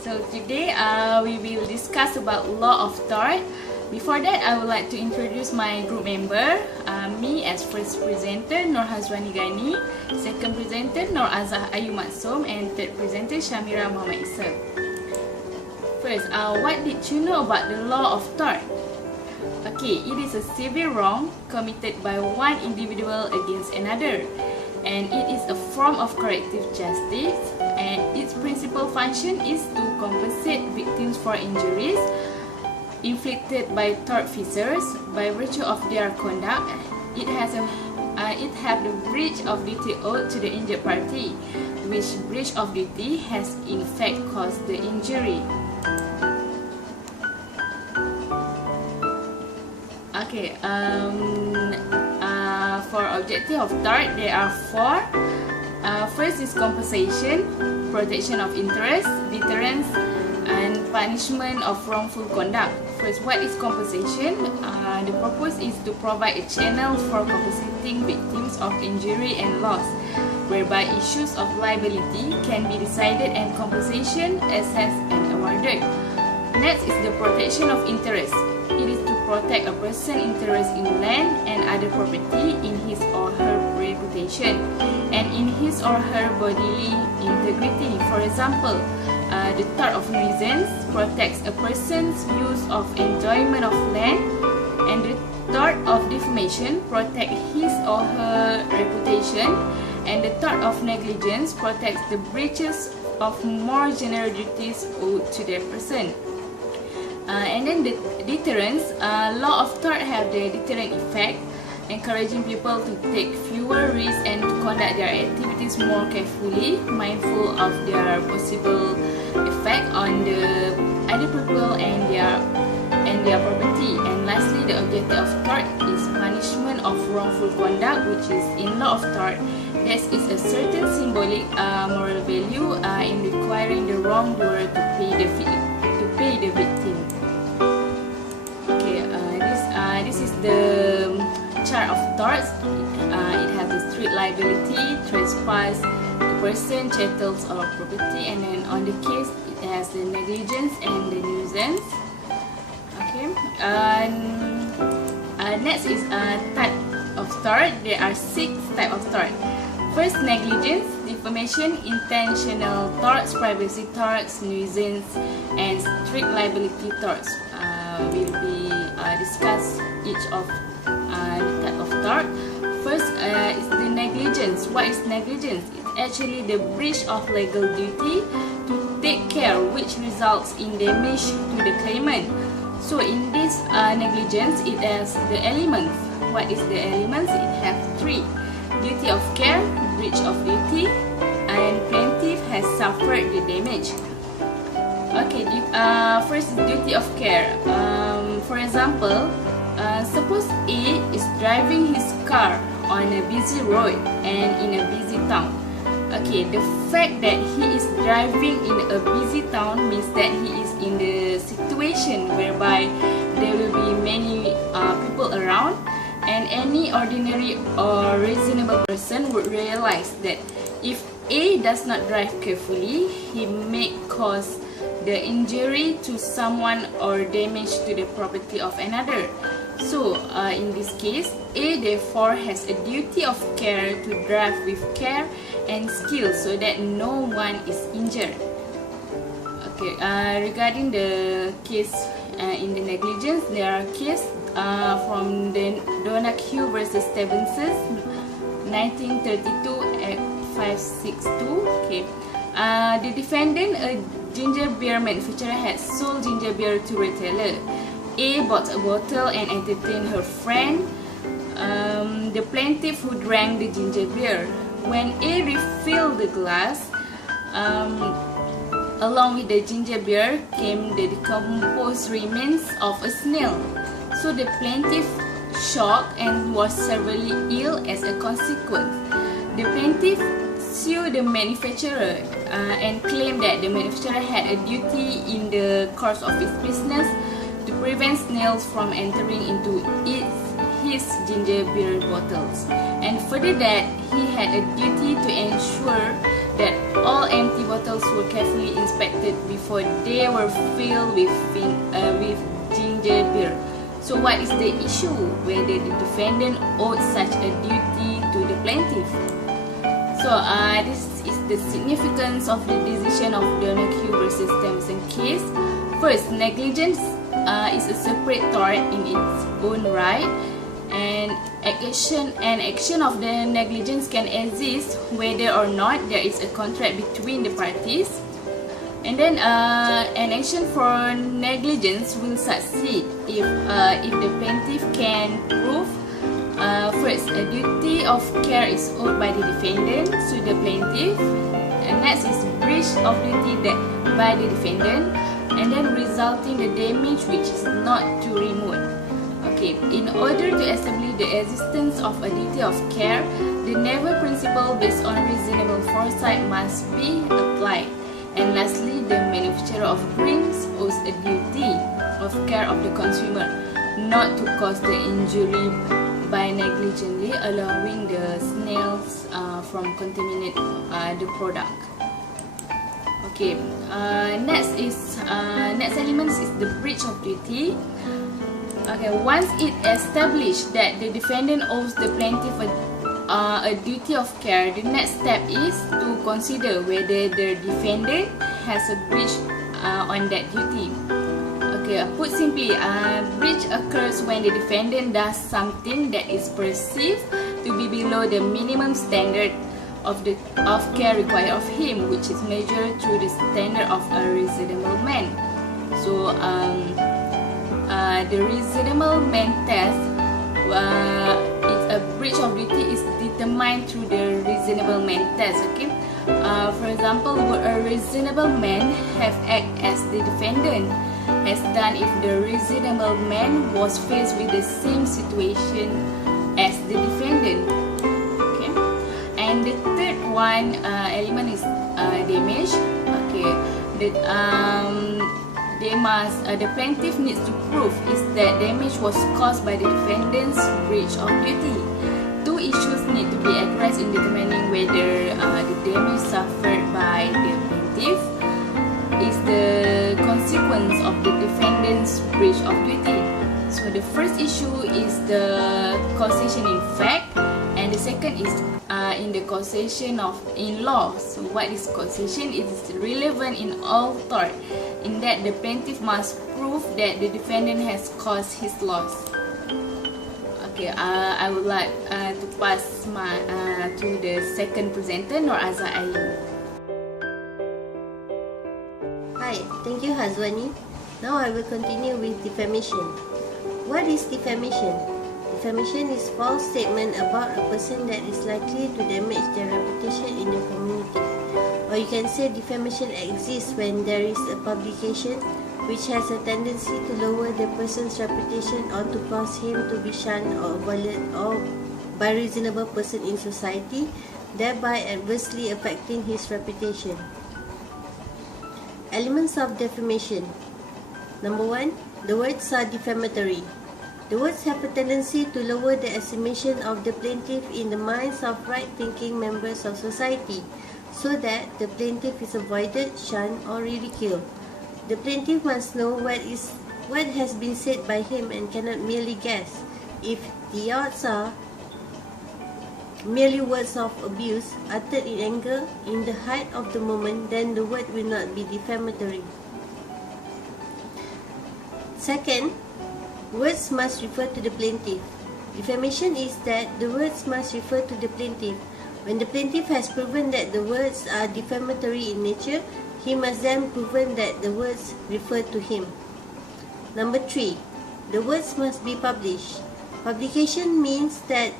So today we will discuss about law of tort. Before that, I would like to introduce my group member. Me as first presenter, Nur Hazwani Gani. Second presenter, Nur Azah Ayu Maksum. And third presenter, Shamira Muhammad Isa. First, what did you know about the law of tort? Okay, it is a severe wrong committed by one individual against another, and it is a form of corrective justice, and its principal function is to compensate victims for injuries inflicted by tortfeasors by virtue of their conduct. It have the breach of duty owed to the injured party, which breach of duty has in fact caused the injury. Okay, for objective of tort, there are four. First is compensation, protection of interest, deterrence, and punishment of wrongful conduct. First, what is compensation? The purpose is to provide a channel for compensating victims of injury and loss, whereby issues of liability can be decided and compensation assessed and awarded. Next is the protection of interest. It is to protect a person's interest in land and other property in his or her reputation and in his or her bodily integrity. For example, the tort of nuisance protects a person's use of enjoyment of land, and the tort of defamation protects his or her reputation, and the tort of negligence protects the breaches of more general duties owed to the person. And then the deterrence, law of tort have the deterrent effect, encouraging people to take fewer risks and to conduct their activities more carefully, mindful of their possible effect on the other people and their property. And lastly, the objective of tort is punishment of wrongful conduct, which is in law of tort. There is a certain symbolic moral value in requiring the wrongdoer to pay the victim. This is the chart of torts. It has the street liability, trespass, the person, chattels or property, and then on the case it has the negligence and the nuisance. Okay. Next is type of tort. There are 6 types of tort. First, negligence, defamation, intentional torts, privacy torts, nuisance, and street liability torts. Will be discuss each of the type of tort. First is the negligence. What is negligence? It's actually the breach of legal duty to take care, which results in damage to the claimant. So in this negligence, it has the elements. What is the elements? It has 3: duty of care, breach of duty, and plaintiff has suffered the damage. Okay, first duty of care. For example, suppose A is driving his car on a busy road and in a busy town. Okay, the fact that he is driving in a busy town means that he is in the situation whereby there will be many people around, and any ordinary or reasonable person would realize that if A does not drive carefully, he may cause the injury to someone or damage to the property of another. So, in this case, A therefore has a duty of care to drive with care and skill so that no one is injured. Okay, regarding the case in the negligence, there are cases from the Donahue versus Stevenson, 1932 at 562. Okay, the defendant, a ginger beer manufacturer, had sold ginger beer to retailer. A bought a bottle and entertained her friend, the plaintiff, who drank the ginger beer. When A refilled the glass, along with the ginger beer came the decomposed remains of a snail. So the plaintiff shocked and was severely ill as a consequence. The plaintiff sued the manufacturer and claimed that the manufacturer had a duty in the course of its business to prevent snails from entering into his ginger beer bottles, and further that he had a duty to ensure that all empty bottles were carefully inspected before they were filled with ginger beer. So what is the issue? Whether the defendant owed such a duty to the plaintiff. So this is the significance of the decision of Donoghue versus Thompson case. First, negligence is a separate tort in its own right, and action of the negligence can exist whether or not there is a contract between the parties. And then an action for negligence will succeed if the plaintiff can prove first, a duty of care is owed by the defendant to the plaintiff, and next is breach of duty by the defendant, and then resulting the damage which is not too remote. Okay, in order to establish the existence of a duty of care, the never principle based on reasonable foresight must be applied. And lastly, the manufacturer of drinks owes a duty of care of the consumer not to cause the injury by negligently allowing the snails from contaminate the product. Okay, next element is the breach of duty. Okay, once it established that the defendant owes the plaintiff a duty of care, the next step is to consider whether the defendant has a breach on that duty. Okay, put simply, breach occurs when the defendant does something that is perceived to be below the minimum standard of care required of him, which is measured through the standard of a reasonable man. So the reasonable man test, a breach of duty is determined through the reasonable man test. Okay, for example, would a reasonable man have acted as the defendant has done if the reasonable man was faced with the same situation as the defendant? Okay, and the third one element is damage. Okay, the plaintiff needs to prove is that damage was caused by the defendant's breach of duty. Two issues need to be addressed in determining whether the damage suffered by the plaintiff is the consequence of the defendant's breach of duty. So the first issue is the causation in fact, and the second is in the causation in law. So what is causation? It is relevant in all tort, in that the plaintiff must prove that the defendant has caused his loss. Okay, I would like to pass to the second presenter, Nur Azhar Ayu. Hi, thank you Hazwani. Now I will continue with defamation. What is defamation? Defamation is false statement about a person that is likely to damage their reputation in the community. Or you can say defamation exists when there is a publication which has a tendency to lower the person's reputation or to cause him to be shunned or avoided by reasonable person in society, thereby adversely affecting his reputation. Elements of defamation. Number 1, the words are defamatory. The words have a tendency to lower the estimation of the plaintiff in the minds of right-thinking members of society, so that the plaintiff is avoided, shunned, or ridiculed. The plaintiff must know what has been said by him and cannot merely guess. If the odds are merely words of abuse uttered in anger in the height of the moment, then the word will not be defamatory. Second, words must refer to the plaintiff. Defamation is that the words must refer to the plaintiff. When the plaintiff has proven that the words are defamatory in nature, he must then prove that the words refer to him. Number 3, the words must be published. Publication means that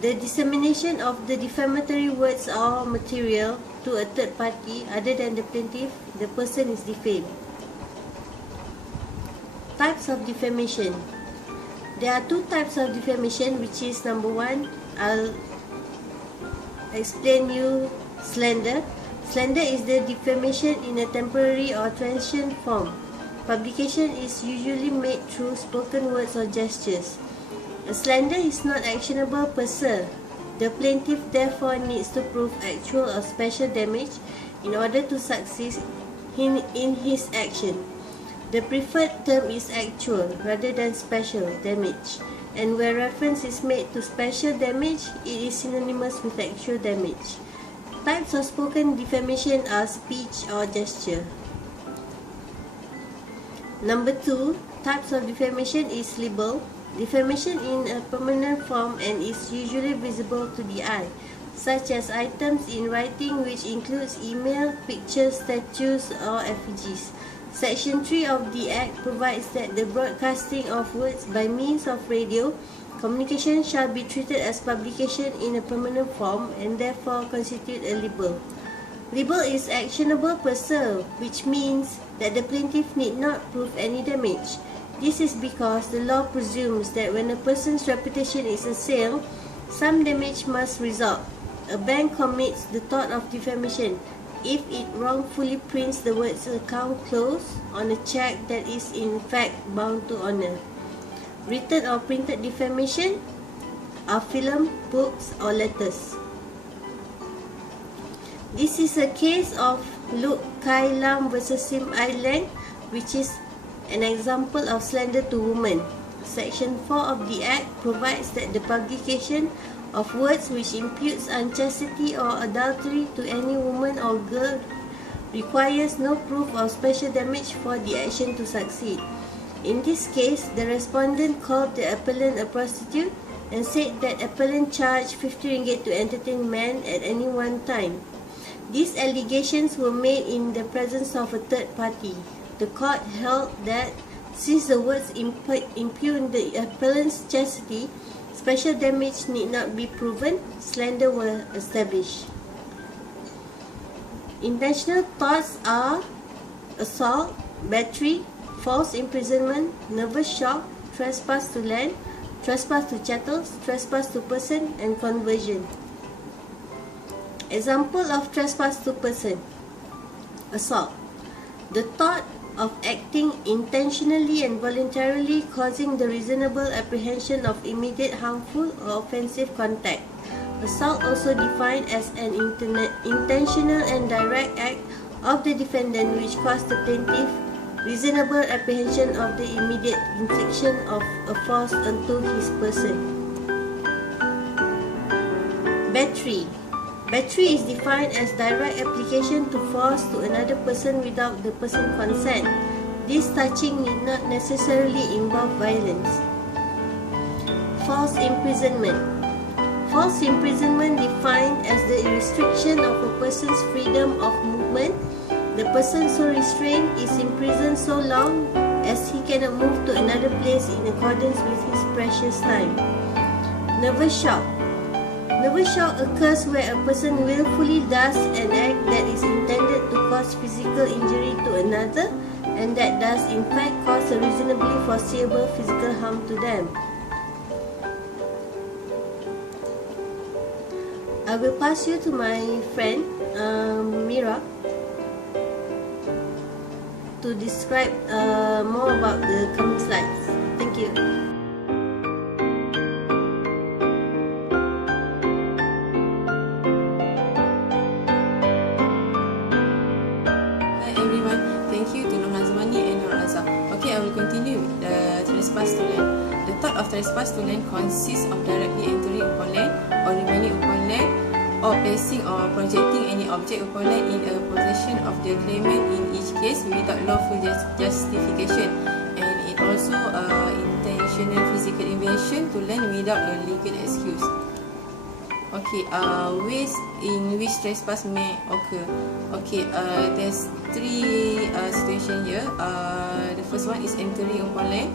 the dissemination of the defamatory words or material to a third party other than the plaintiff, the person is defamed. Types of defamation. There are two types of defamation, which is number 1, I'll explain you slander. Slander is the defamation in a temporary or transient form. Publication is usually made through spoken words or gestures. A slander is not actionable per se. The plaintiff therefore needs to prove actual or special damage in order to succeed in his action. The preferred term is actual rather than special damage, and where reference is made to special damage, it is synonymous with actual damage. Types of spoken defamation are speech or gesture. Number 2, types of defamation is libel. Defamation in a permanent form and is usually visible to the eye, such as items in writing which includes email, pictures, statues, or effigies. Section 3 of the Act provides that the broadcasting of words by means of radio communication shall be treated as publication in a permanent form and therefore constitute a libel. Libel is actionable per se, which means that the plaintiff need not prove any damage. This is because the law presumes that when a person's reputation is assailed, some damage must result. A bank commits the tort of defamation if it wrongfully prints the words "account closed" on a check that is in fact bound to honor. Written or printed defamation are film, books, or letters. This is a case of Luke Kai Lam vs. Sim Island, which is an example of slander to women. Section 4 of the Act provides that the publication of words which imputes unchastity or adultery to any woman or girl requires no proof of special damage for the action to succeed. In this case, the respondent called the appellant a prostitute and said that appellant charged 50 ringgit to entertain men at any one time. These allegations were made in the presence of a third party. The court held that since the words impugn the appellant's chastity, special damage need not be proven, slander was established. Intentional torts are assault, battery, false imprisonment, nervous shock, trespass to land, trespass to chattels, trespass to person, and conversion. Example of trespass to person. Assault. The tort of acting intentionally and voluntarily causing the reasonable apprehension of immediate harmful or offensive contact. Assault also defined as an intentional and direct act of the defendant which caused the plaintiff reasonable apprehension of the immediate infliction of a force unto his person. Battery. Battery is defined as direct application to force to another person without the person's consent. This touching need not necessarily involve violence. False imprisonment. False imprisonment defined as the restriction of a person's freedom of movement. The person so restrained is imprisoned so long as he cannot move to another place in accordance with his precious time. Nervous shock. Nervous shock occurs where a person willfully does an act that is intended to cause physical injury to another and that does in fact cause a reasonably foreseeable physical harm to them. I will pass you to my friend Mira to describe more about the coming slides. Thank you. I will continue with the trespass to land. The tort of trespass to land consists of directly entering upon land or remaining upon land or placing or projecting any object upon land in a possession of the claimant in each case without lawful justification, and it also intentional physical invasion to land without a legal excuse. Okay, ways in which trespass may occur. Okay, there's three situations here. The first one is entering upon land.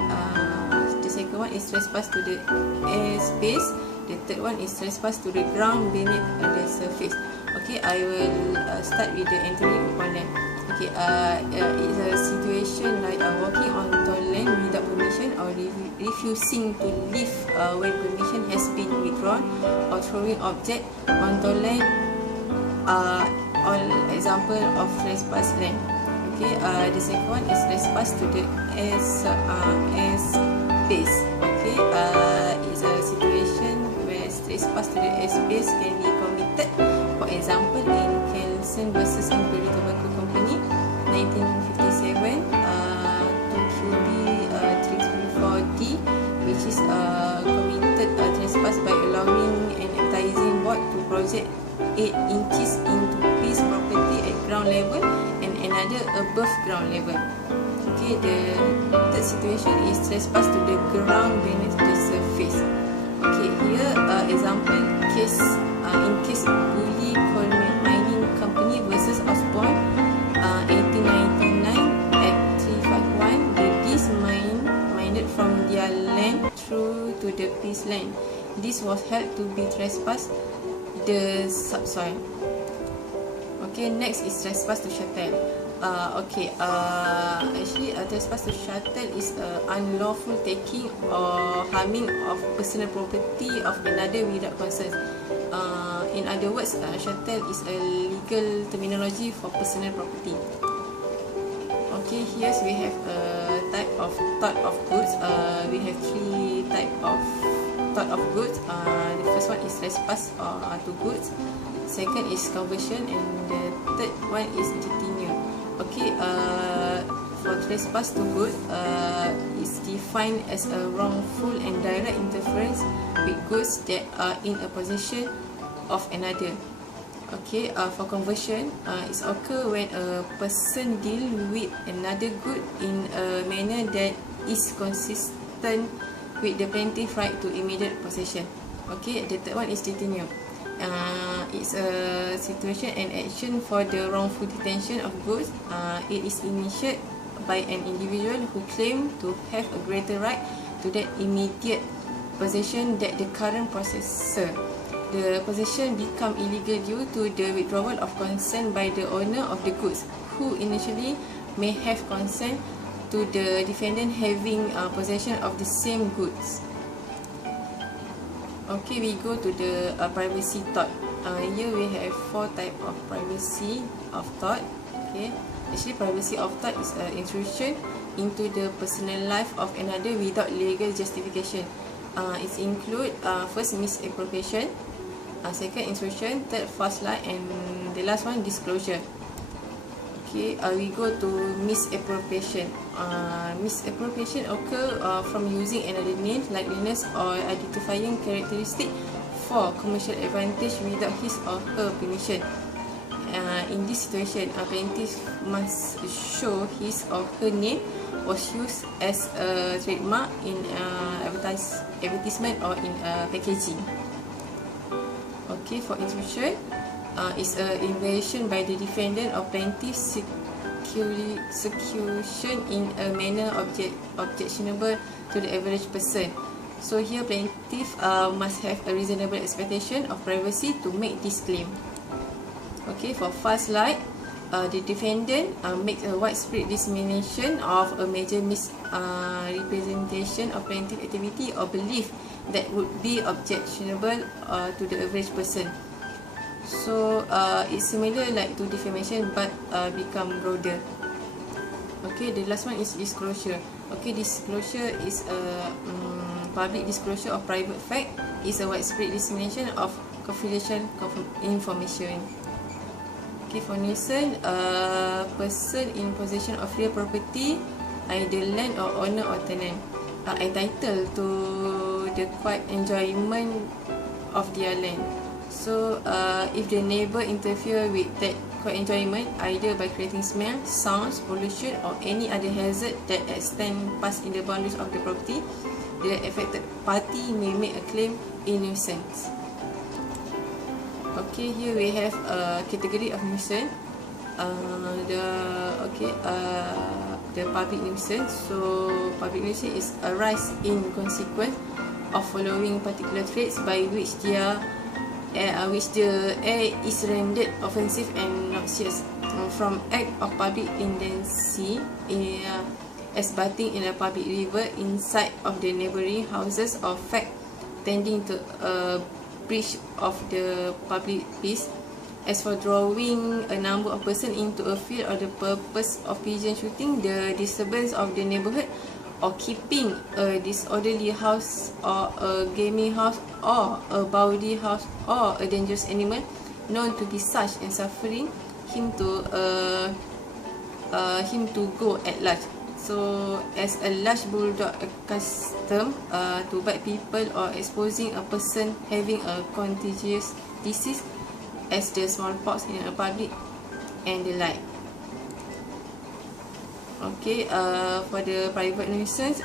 The second one is trespass to the airspace. The third one is trespass to the ground beneath the surface. Okay, I will start with the entering upon land. Okay, it's a situation like walking on land without permission or refusing to leave when permission has been withdrawn, or throwing object onto land. All example of trespass land. Okay, the second one is trespass to the airspace. Okay, it's a situation where trespass trespass to the airspace can be committed. For example, in Kelson versus Imperial Tobacco Company, 1957, to QB 334D, which is committed trespass by allowing an advertising board to project 8 inches into piece property at ground level and another above ground level. Okay, the third situation is trespass to the ground beneath the surface. Okay, here example case in case Bully Coal Mining Company versus Osborne, 1899 at 351. The geese mined from their land through to the piece land. This was held to be trespass the subsoil. Okay, next is trespass to chattel. Actually, trespass to chattel is unlawful taking or harming of personal property of another without consent. In other words, chattel is a legal terminology for personal property. Okay, here we have a type of tort of goods. We have 3 type of tort of goods. The first one is trespass to goods. Second is conversion, and the third one is detenue. Okay, for trespass to good, is defined as a wrongful and direct interference with goods that are in a possession of another. Okay, for conversion, it occurs when a person deal with another good in a manner that is consistent with the plaintiff right to immediate possession. Okay, the third one is detenue. It's a situation and action for the wrongful detention of goods. It is initiated by an individual who claims to have a greater right to that immediate possession than the current possessor. The possession become illegal due to the withdrawal of consent by the owner of the goods, who initially may have consent to the defendant having possession of the same goods. Okay, we go to the privacy tort. Here we have 4 types of privacy of tort. Okay, actually privacy of tort is intrusion into the personal life of another without legal justification. It include first, misappropriation, second, intrusion, third, false light, and the last one, disclosure. Okay, we go to misappropriation. Misappropriation occur from using another name, likeness, or identifying characteristic for commercial advantage without his or her permission. In this situation, a plaintiff must show his or her name was used as a trademark in advertisement or in packaging. Okay, for intrusion, is an invasion by the defendant or plaintiff execution in a manner objectionable to the average person. So here plaintiff must have a reasonable expectation of privacy to make this claim. Okay, for false light, the defendant makes a widespread dissemination of a major misrepresentation of plaintiff activity or belief that would be objectionable to the average person. So it's similar like to defamation, but become broader. Okay, the last one is disclosure. Okay, disclosure is a public disclosure of private fact. It's a widespread dissemination of confidential information. Okay, for nuisance, a person in possession of real property, either land or owner or tenant, are entitled to the quiet enjoyment of their land. So, if the neighbour interfere with that quiet enjoyment, either by creating smell, sounds, pollution, or any other hazard that extend past in the boundaries of the property, the affected party may make a claim in nuisance. Okay, here we have a category of nuisance. The public nuisance. So, public nuisance is arise in consequence of following particular traits by which the air is rendered offensive and noxious, from act of public indecency, as bathing in a public river inside of the neighbouring houses, or fact tending to a breach of the public peace, as for drawing a number of persons into a field or the purpose of pigeon shooting, the disturbance of the neighbourhood, or keeping a disorderly house or a gaming house or a bawdy house or a dangerous animal known to be such and suffering him to go at large. So as a large bulldog accustomed to bite people or exposing a person having a contagious disease as the smallpox in a public and the like. Okay, for the private nuisance,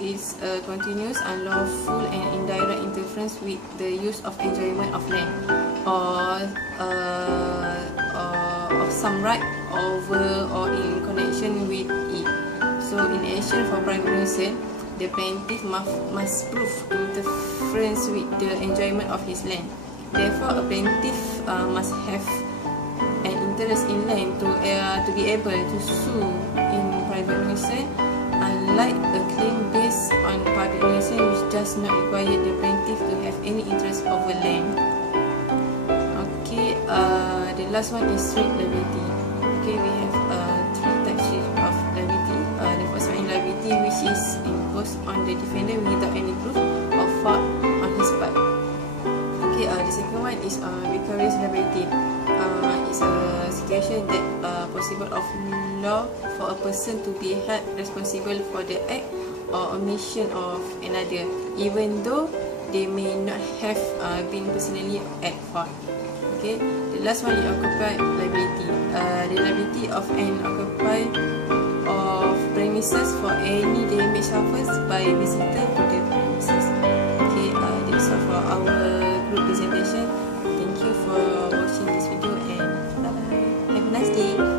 is a continuous, unlawful and indirect interference with the use of enjoyment of land or of some right over or in connection with it. So in action for private nuisance, the plaintiff must prove interference with the enjoyment of his land. Therefore, a plaintiff must have an interest in land to be able to sue in private nuisance, unlike a claim based on public nuisance which does not require the plaintiff to have any interest over land. Okay, the last one is strict liability. Okay, we have three types of liability. The first one is liability which is imposed on the defendant without any proof of fault on his part. Okay, the second one is vicarious liability. It's a situation that possible of law for a person to be held responsible for the act or omission of another, even though they may not have been personally at fault. Okay, the last one is occupied liability. The liability of an occupier of premises for any damage suffered by visitor to the premises. Okay, that's all for our group presentation. Thank you for watching this video and bye bye. Have a nice day.